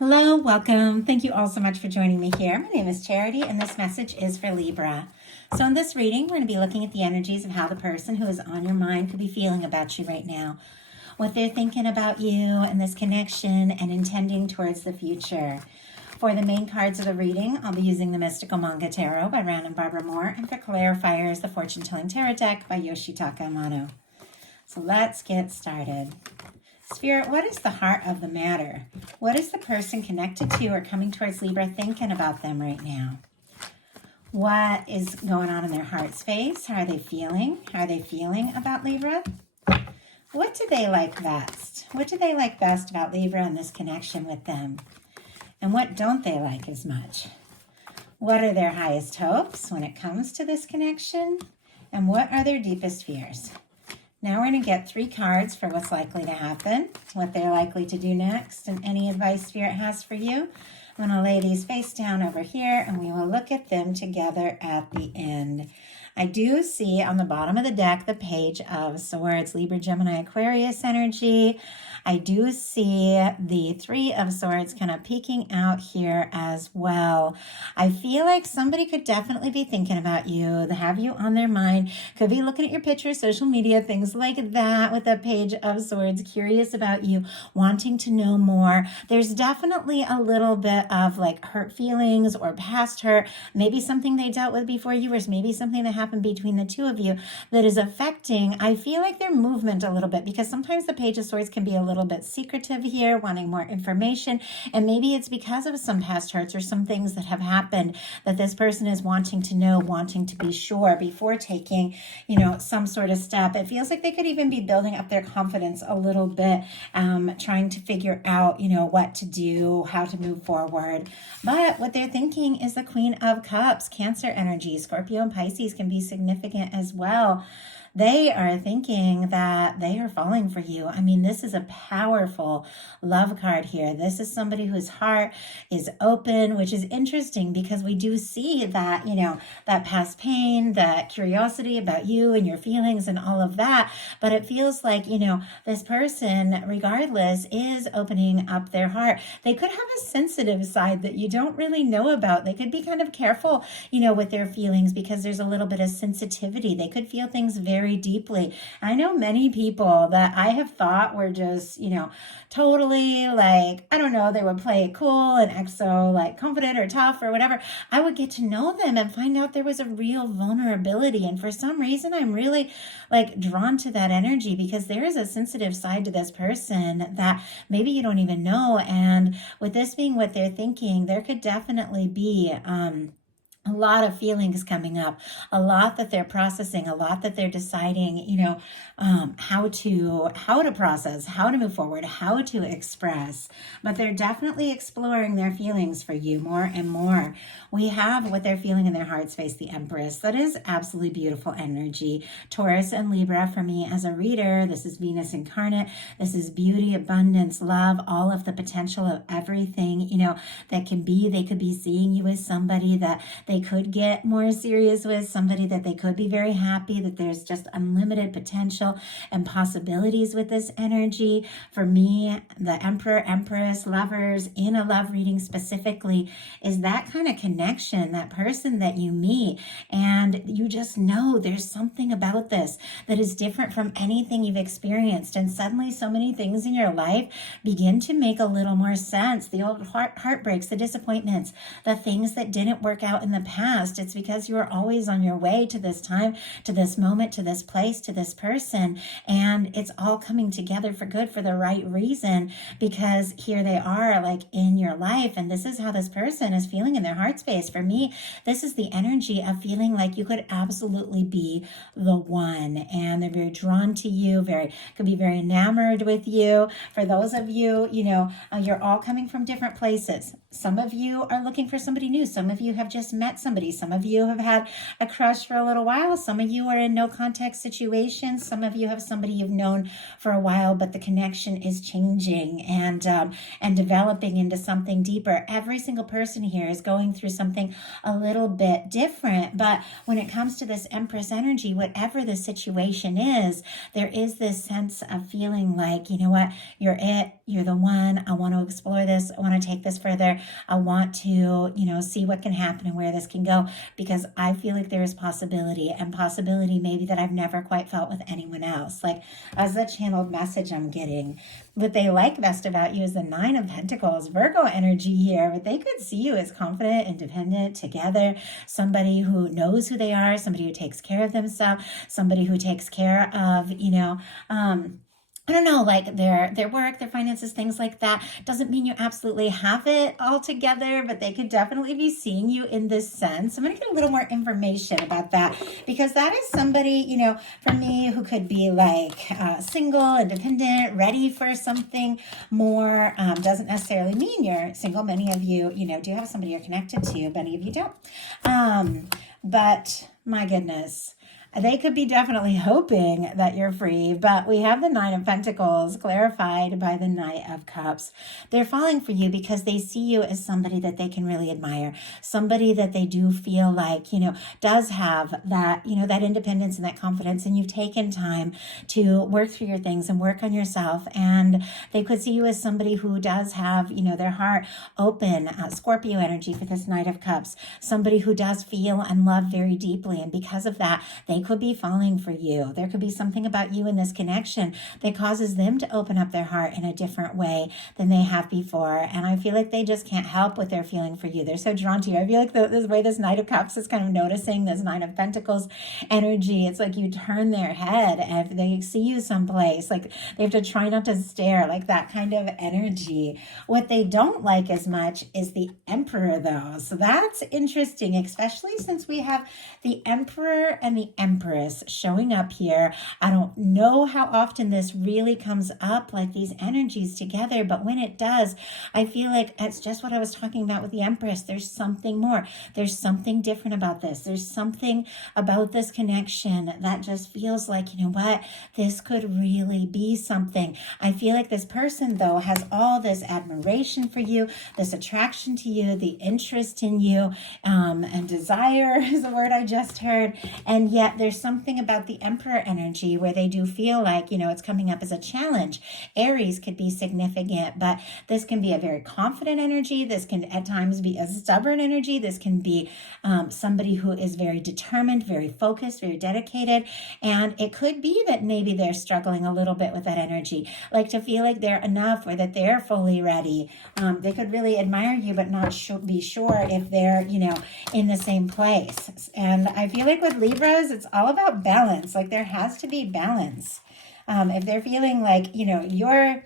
Hello, welcome. Thank you all so much for joining me here. My name is Charity, and this message is for Libra. So in this reading, we're going to be looking at the energies of how the person who is on your mind could be feeling about you right now, what they're thinking about you and this connection and intending towards the future. For the main cards of the reading, I'll be using the Mystical Manga Tarot by Ran and Barbara Moore, and for clarifiers, the Fortune Telling Tarot Deck by Yoshitaka Amano. So let's get started. Spirit, what is the heart of the matter? What is the person connected to or coming towards Libra thinking about them right now? What is going on in their heart space? How are they feeling? How are they feeling about Libra? What do they like best? What do they like best about Libra and this connection with them? And what don't they like as much? What are their highest hopes when it comes to this connection? And what are their deepest fears? Now we're going to get 3 cards for what's likely to happen, what they're likely to do next, and any advice Spirit has for you. I'm going to lay these face down over here, and we will look at them together at the end. I do see on the bottom of the deck the Page of Swords, Libra, Gemini, Aquarius energy. I do see the 3 of Swords kind of peeking out here as well. I feel like somebody could definitely be thinking about you, have you on their mind, could be looking at your pictures, social media, things like that with the Page of Swords, curious about you, wanting to know more. There's definitely a little bit of like hurt feelings or past hurt, maybe something they dealt with before you, or maybe something that happened between the two of you that is affecting, I feel like, their movement a little bit, because sometimes the Page of Swords can be a little bit secretive here, wanting more information, and maybe it's because of some past hurts or some things that have happened that this person is wanting to know, wanting to be sure before taking, some sort of step. It feels like they could even be building up their confidence a little bit, trying to figure out, what to do, how to move forward. But what they're thinking is the Queen of Cups, Cancer energy, Scorpio and Pisces can be significant as well. They are thinking that they are falling for you. I mean, this is a powerful love card here. This is somebody whose heart is open, which is interesting because we do see that, that past pain, that curiosity about you and your feelings and all of that. But it feels like, this person, regardless, is opening up their heart. They could have a sensitive side that you don't really know about. They could be kind of careful, with their feelings because there's a little bit of sensitivity. They could feel things very deeply. I know many people that I have thought were just, totally like, I don't know, they would play it cool and act so like confident or tough or whatever. I would get to know them and find out there was a real vulnerability. And for some reason, I'm really like drawn to that energy because there is a sensitive side to this person that maybe you don't even know. And with this being what they're thinking, there could definitely be, a lot of feelings coming up, a lot that they're processing, a lot that they're deciding, how to process, how to move forward, how to express. But they're definitely exploring their feelings for you more and more. We have what they're feeling in their heart space, the Empress. That is absolutely beautiful energy. Taurus and Libra, for me as a reader, this is Venus incarnate. This is beauty, abundance, love, all of the potential of everything, that can be. They could be seeing you as somebody that they could get more serious with, somebody that they could be very happy, that there's just unlimited potential and possibilities with this energy. For me, the Emperor, Empress, lovers, in a love reading specifically, is that kind of connection, that person that you meet and you just know there's something about this that is different from anything you've experienced. And suddenly so many things in your life begin to make a little more sense. The old heartbreaks, the disappointments, the things that didn't work out in the past. It's because you are always on your way to this time, to this moment, to this place, to this person. And it's all coming together for good, for the right reason, because here they are like in your life. And this is how this person is feeling in their heart space. For me, this is the energy of feeling like you could absolutely be the one. And they're very drawn to you, could be very enamored with you. For those of you, you're all coming from different places. Some of you are looking for somebody new. Some of you have just met met somebody. Some of you have had a crush for a little while. Some of you are in no contact situations. Some of you have somebody you've known for a while, but the connection is changing and developing into something deeper. Every single person here is going through something a little bit different, but when it comes to this Empress energy, whatever the situation is, there is this sense of feeling like, you know what, you're it, you're the one, I want to explore this, I want to take this further, I want to, see what can happen and where this can go, because I feel like there is possibility, and possibility maybe that I've never quite felt with anyone else. Like, as the channeled message I'm getting, what they like best about you is the Nine of Pentacles, Virgo energy here, but they could see you as confident, independent, together, somebody who knows who they are, somebody who takes care of themselves, somebody who takes care of, I don't know, like their work, their finances, things like that. Doesn't mean you absolutely have it all together, but they could definitely be seeing you in this sense. I'm going to get a little more information about that, because that is somebody, for me, who could be like single, independent, ready for something more. Doesn't necessarily mean you're single. Many of you, do have somebody you're connected to. Many of you don't. But my goodness, they could be definitely hoping that you're free, but we have the Nine of Pentacles clarified by the Knight of Cups. They're falling for you because they see you as somebody that they can really admire, somebody that they do feel like, does have that, that independence and that confidence, and you've taken time to work through your things and work on yourself, and they could see you as somebody who does have, their heart open, Scorpio energy for this Knight of Cups, somebody who does feel and love very deeply, and because of that, they could be falling for you. There could be something about you in this connection that causes them to open up their heart in a different way than they have before. And I feel like they just can't help what they're feeling for you. They're so drawn to you. I feel like the way this Knight of Cups is kind of noticing this Nine of Pentacles energy. It's like you turn their head, and if they see you someplace, like they have to try not to stare, like that kind of energy. What they don't like as much is the Emperor, though. So that's interesting, especially since we have the Emperor and the Empress showing up here. I don't know how often this really comes up, like these energies together, but when it does, I feel like it's just what I was talking about with the Empress. There's something more. There's something different about this. There's something about this connection that just feels like, you know what, this could really be something. I feel like this person, though, has all this admiration for you, this attraction to you, the interest in you, and desire is the word I just heard. And yet there's something about the Emperor energy where they do feel like, it's coming up as a challenge. Aries could be significant, but this can be a very confident energy. This can at times be a stubborn energy. This can be somebody who is very determined, very focused, very dedicated. And it could be that maybe they're struggling a little bit with that energy, like to feel like they're enough or that they're fully ready. They could really admire you, but not be sure if they're, in the same place. And I feel like with Libras, it's all about balance. Like there has to be balance. If they're feeling like, you're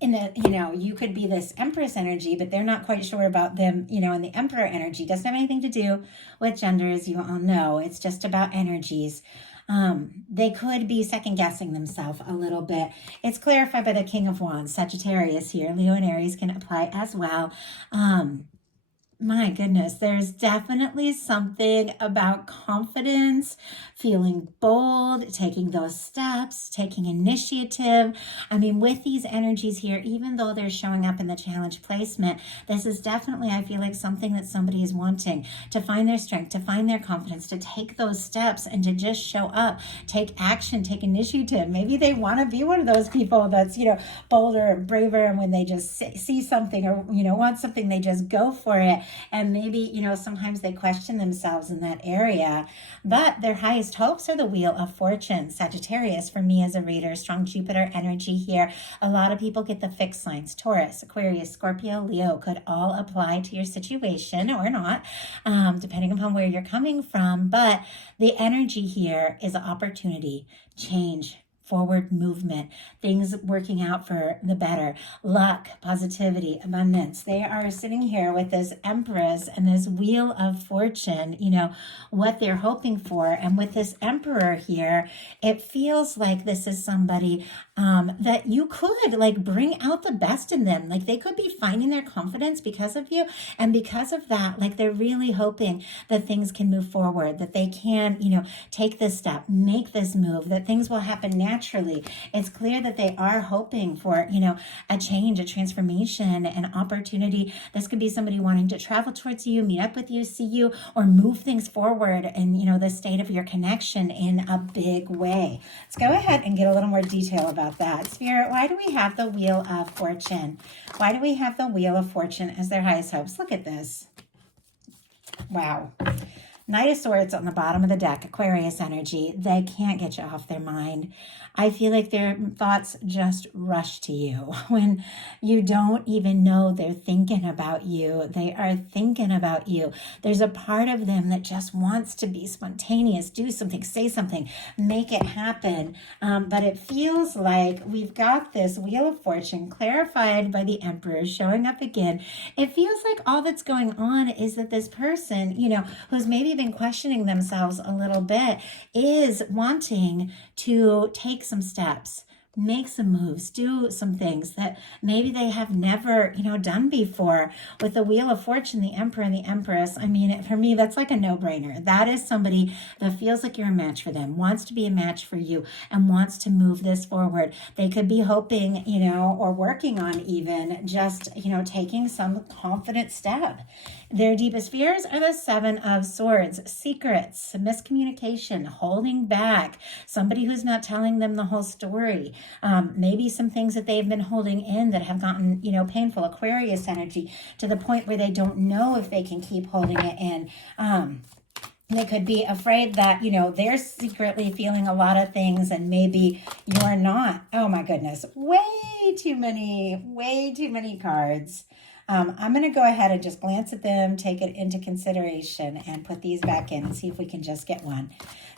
in the, you could be this Empress energy, but they're not quite sure about them, in the Emperor energy. Doesn't have anything to do with gender, as you all know. It's just about energies. They could be second guessing themselves a little bit. It's clarified by the King of Wands, Sagittarius here. Leo and Aries can apply as well. My goodness, there's definitely something about confidence, feeling bold, taking those steps, taking initiative. I mean, with these energies here, even though they're showing up in the challenge placement, this is definitely, I feel like, something that somebody is wanting to find their strength, to find their confidence, to take those steps and to just show up, take action, take initiative. Maybe they want to be one of those people that's, bolder and braver, and when they just see something or, want something, they just go for it. And maybe, sometimes they question themselves in that area, but their highest hopes are the Wheel of Fortune. Sagittarius, for me as a reader, strong Jupiter energy here. A lot of people get the fixed signs. Taurus, Aquarius, Scorpio, Leo could all apply to your situation or not, depending upon where you're coming from. But the energy here is an opportunity, change, forward movement, things working out for the better, luck, positivity, abundance. They are sitting here with this Empress and this Wheel of Fortune, what they're hoping for. And with this Emperor here, it feels like this is somebody that you could like bring out the best in them. Like they could be finding their confidence because of you. And because of that, like they're really hoping that things can move forward, that they can, take this step, make this move, that things will happen naturally. It's clear that they are hoping for, a change, a transformation, an opportunity. This could be somebody wanting to travel towards you, meet up with you, see you, or move things forward in, the state of your connection in a big way. Let's go ahead and get a little more detail about that. Spirit, why do we have the Wheel of Fortune? Why do we have the Wheel of Fortune as their highest hopes? Look at this. Wow. Knight of Swords on the bottom of the deck, Aquarius energy. They can't get you off their mind. I feel like their thoughts just rush to you when you don't even know they're thinking about you. They are thinking about you. There's a part of them that just wants to be spontaneous, do something, say something, make it happen. But it feels like we've got this Wheel of Fortune clarified by the Emperor showing up again. It feels like all that's going on is that this person, who's maybe been questioning themselves a little bit, is wanting to take some steps, make some moves, do some things that maybe they have never, done before. With the Wheel of Fortune, the Emperor and the Empress, I mean, for me, that's like a no-brainer. That is somebody that feels like you're a match for them, wants to be a match for you, and wants to move this forward. They could be hoping, or working on even just, taking some confident step. Their deepest fears are the Seven of Swords, secrets, miscommunication, holding back, somebody who's not telling them the whole story. Maybe some things that they've been holding in that have gotten, painful, Aquarius energy, to the point where they don't know if they can keep holding it in. They could be afraid that, they're secretly feeling a lot of things and maybe you're not. Oh my goodness, way too many cards. I'm going to go ahead and just glance at them, take it into consideration, and put these back in and see if we can just get one.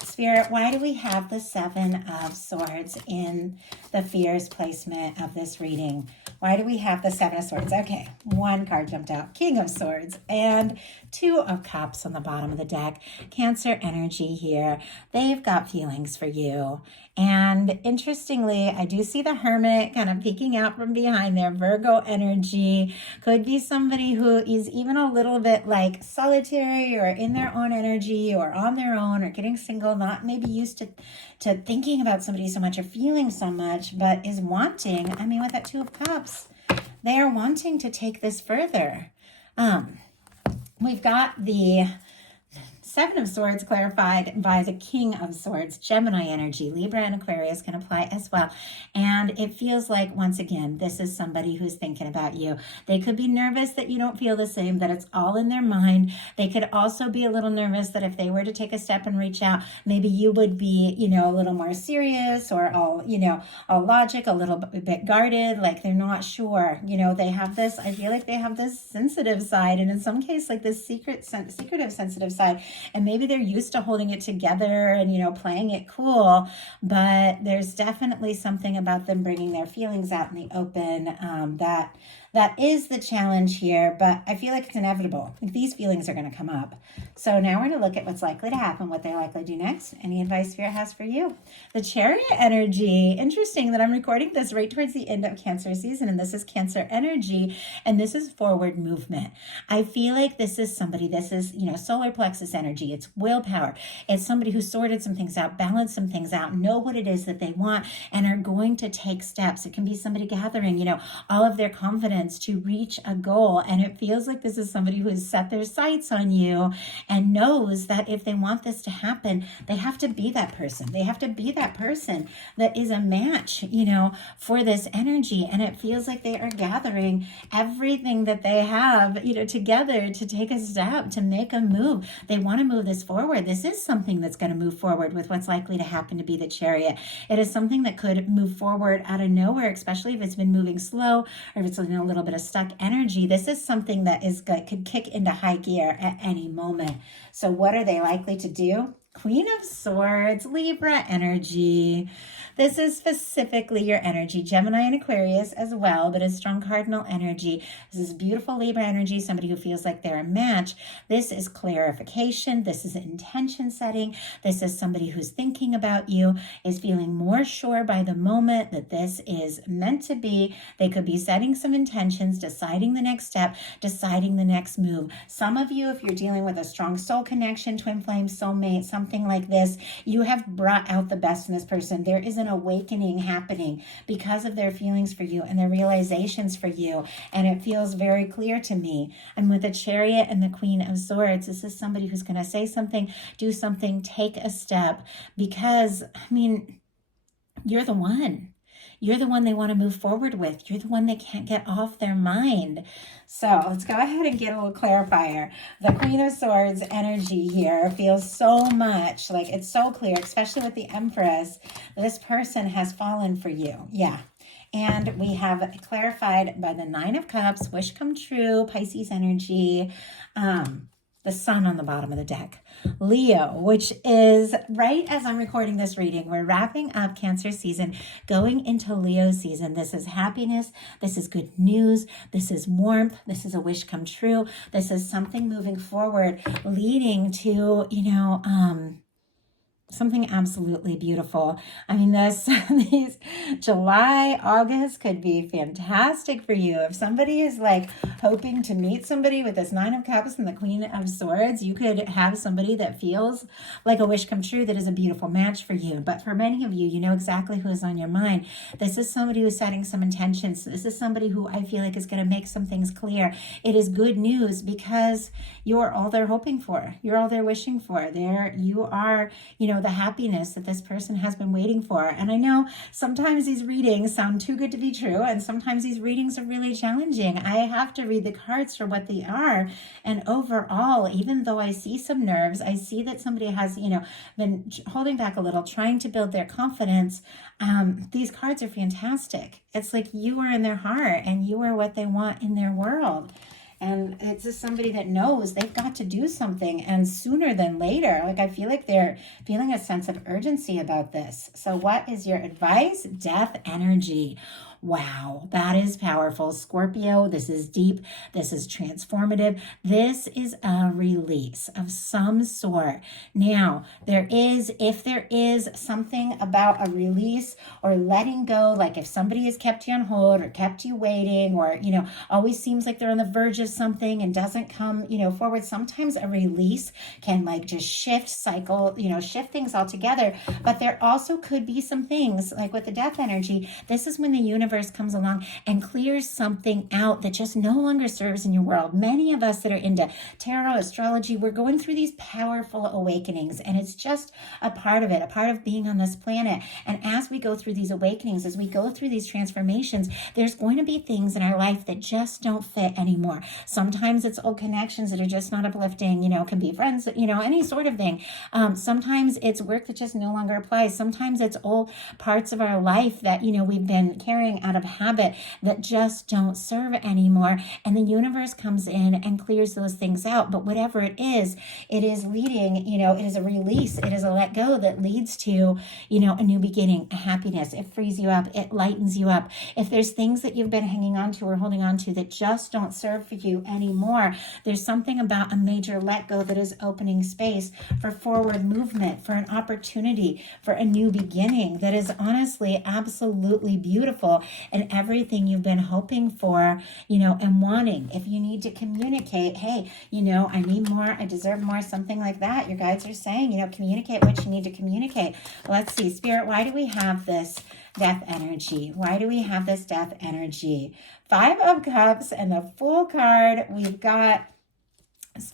Spirit, why do we have the Seven of Swords in the fears placement of this reading? Why do we have the Seven of Swords? Okay, one card jumped out, King of Swords, and Two of Cups on the bottom of the deck. Cancer energy here. They've got feelings for you. And interestingly, I do see the Hermit kind of peeking out from behind there. Virgo energy. Could be somebody who is even a little bit like solitary or in their own energy or on their own or getting single, not maybe used to thinking about somebody so much or feeling so much, but is wanting, with that Two of Cups, they are wanting to take this further. We've got the Seven of Swords clarified by the King of Swords, Gemini energy. Libra and Aquarius can apply as well. And it feels like, once again, this is somebody who's thinking about you. They could be nervous that you don't feel the same, that it's all in their mind. They could also be a little nervous that if they were to take a step and reach out, maybe you would be, a little more serious or all logic, a little bit guarded, like they're not sure. They have this, I feel like they have this sensitive side, and in some case, like this secretive sensitive side. And maybe they're used to holding it together and, playing it cool, but there's definitely something about them bringing their feelings out in the open that is the challenge here, but I feel like it's inevitable. These feelings are going to come up. So now we're going to look at what's likely to happen, what they're likely to do next. Any advice Spirit has for you? The Chariot energy. Interesting that I'm recording this right towards the end of Cancer season, and this is Cancer energy, and this is forward movement. I feel like this is somebody, solar plexus energy. It's willpower. It's somebody who sorted some things out, balanced some things out, know what it is that they want, and are going to take steps. It can be somebody gathering, all of their confidence to reach a goal. And it feels like this is somebody who has set their sights on you and knows that if they want this to happen, they have to be that person. They have to be that person that is a match, for this energy. And it feels like they are gathering everything that they have, together to take a step, to make a move. They want to move this forward. This is something that's going to move forward with what's likely to happen to be the Chariot. It is something that could move forward out of nowhere, especially if it's been moving slow or if it's in a little bit of stuck energy. This is something that could kick into high gear at any moment. So what are they likely to do? Queen of Swords, Libra energy. This is specifically your energy, Gemini and Aquarius as well, but it's strong cardinal energy. This is beautiful Libra energy, somebody who feels like they're a match. This is clarification. This is intention setting. This is somebody who's thinking about you, is feeling more sure by the moment that this is meant to be. They could be setting some intentions, deciding the next step, deciding the next move. Some of you, if you're dealing with a strong soul connection, twin flame, soulmate, something like this, you have brought out the best in this person. There is an awakening happening because of their feelings for you and their realizations for you. And it feels very clear to me. And with the Chariot and the Queen of Swords, this is somebody who's going to say something, do something, take a step, because, I mean, you're the one. You're the one they want to move forward with. You're the one they can't get off their mind. So let's go ahead and get a little clarifier. The Queen of Swords energy here feels so much like it's so clear, especially with the Empress. This person has fallen for you. Yeah. And we have clarified by the Nine of Cups, wish come true, Pisces energy, the Sun on the bottom of the deck. Leo, which is right as I'm recording this reading, we're wrapping up Cancer season, going into Leo season. This is happiness. This is good news. This is warmth. This is a wish come true. This is something moving forward, leading to, something absolutely beautiful. I mean, these July, August could be fantastic for you. If somebody is like hoping to meet somebody with this Nine of Cups and the Queen of Swords, you could have somebody that feels like a wish come true, that is a beautiful match for you. But for many of you, you know exactly who is on your mind. This is somebody who's setting some intentions. This is somebody who I feel like is going to make some things clear. It is good news because you're all they're hoping for. You're all they're wishing for. You are, the happiness that this person has been waiting for. And I know sometimes these readings sound too good to be true, and sometimes these readings are really challenging. I have to read the cards for what they are. And overall, even though I see some nerves, I see that somebody has, been holding back a little, trying to build their confidence. These cards are fantastic. It's like you are in their heart and you are what they want in their world. And it's just somebody that knows they've got to do something, and sooner than later. Like, I feel like they're feeling a sense of urgency about this. So what is your advice? Death energy. Wow, that is powerful. Scorpio, this is deep. This is transformative. This is a release of some sort. Now, if there is something about a release or letting go, like if somebody has kept you on hold or kept you waiting, or, always seems like they're on the verge of something and doesn't come, forward. Sometimes a release can just shift things altogether. But there also could be some things like with the death energy. This is when the universe comes along and clears something out that just no longer serves in your world. Many of us that are into tarot, astrology, we're going through these powerful awakenings, and it's just a part of it, a part of being on this planet. And as we go through these awakenings, as we go through these transformations, there's going to be things in our life that just don't fit anymore. Sometimes it's old connections that are just not uplifting, it can be friends, any sort of thing. Sometimes it's work that just no longer applies. Sometimes it's old parts of our life that, we've been carrying out of habit that just don't serve anymore. And the universe comes in and clears those things out. But whatever it is leading, it is a release. It is a let go that leads to, a new beginning, a happiness. It frees you up. It lightens you up. If there's things that you've been hanging on to or holding on to that just don't serve for you anymore, there's something about a major let go that is opening space for forward movement, for an opportunity, for a new beginning that is honestly absolutely beautiful, and everything you've been hoping for, and wanting. If you need to communicate, hey, I need more, I deserve more, something like that. Your guides are saying, communicate what you need to communicate. Let's see, Spirit, why do we have this death energy? Why do we have this death energy? 5 of Cups and the Fool card. We've got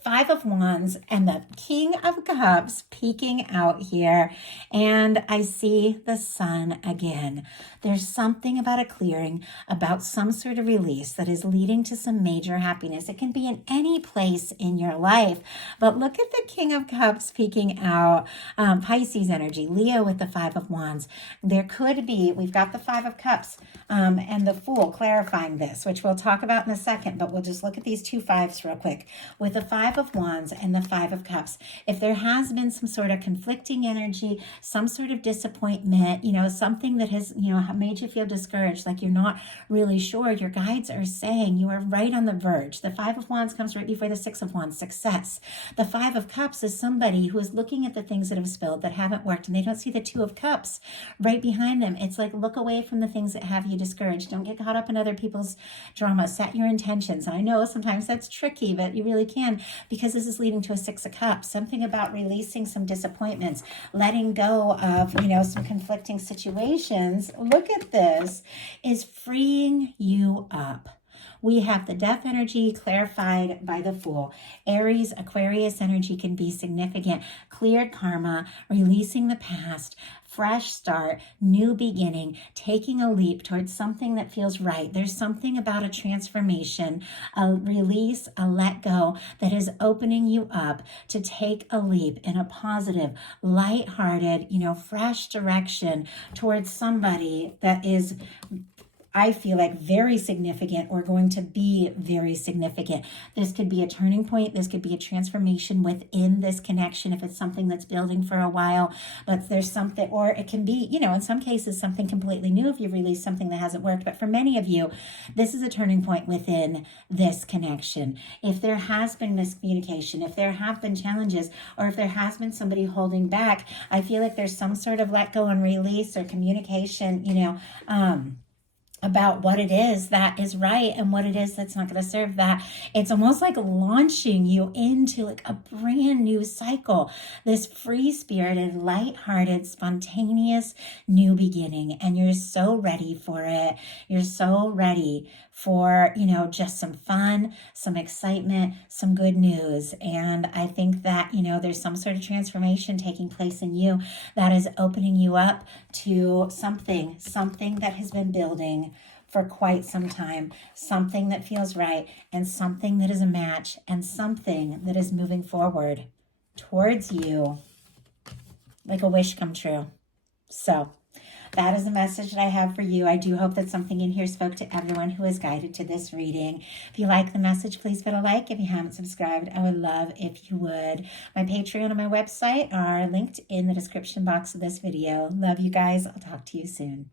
5 of Wands and the King of Cups peeking out here, and I see the Sun again. There's something about a clearing, about some sort of release that is leading to some major happiness. It can be in any place in your life, but look at the King of Cups peeking out. Pisces energy, Leo with the 5 of Wands. There could be, we've got the 5 of Cups and the Fool clarifying this, which we'll talk about in a second, but we'll just look at these 2 5s real quick. With the Five of Wands and the Five of Cups. If there has been some sort of conflicting energy, some sort of disappointment, something that has, made you feel discouraged, like you're not really sure, your guides are saying you are right on the verge. The Five of Wands comes right before the Six of Wands, success. The Five of Cups is somebody who is looking at the things that have spilled, that haven't worked, and they don't see the Two of Cups right behind them. It's like, look away from the things that have you discouraged. Don't get caught up in other people's drama. Set your intentions. And I know sometimes that's tricky, but you really can, because this is leading to a Six of Cups. Something about releasing some disappointments, letting go of, some conflicting situations. Look at this, is freeing you up. We have the Death energy clarified by the Fool. Aries, Aquarius energy can be significant. Cleared karma, releasing the past, fresh start, new beginning, taking a leap towards something that feels right. There's something about a transformation, a release, a let go that is opening you up to take a leap in a positive, lighthearted, fresh direction towards somebody that is, I feel like, very significant, or going to be very significant. This could be a turning point. This could be a transformation within this connection if it's something that's building for a while. But there's something, or it can be, in some cases, something completely new if you've released something that hasn't worked. But for many of you, this is a turning point within this connection. If there has been miscommunication, if there have been challenges, or if there has been somebody holding back, I feel like there's some sort of let go and release or communication, about what it is that is right and what it is that's not going to serve that. It's almost like launching you into like a brand new cycle, this free-spirited, lighthearted, spontaneous new beginning. And you're so ready for it. You're so ready for, just some fun, some excitement, some good news. And I think that, there's some sort of transformation taking place in you that is opening you up to something that has been building for quite some time, something that feels right, and something that is a match, and something that is moving forward towards you like a wish come true. So that is the message that I have for you. I do hope that something in here spoke to everyone who is guided to this reading. If you like the message, please put a like. If you haven't subscribed, I would love if you would. My Patreon and my website are linked in the description box of this video. Love you guys. I'll talk to you soon.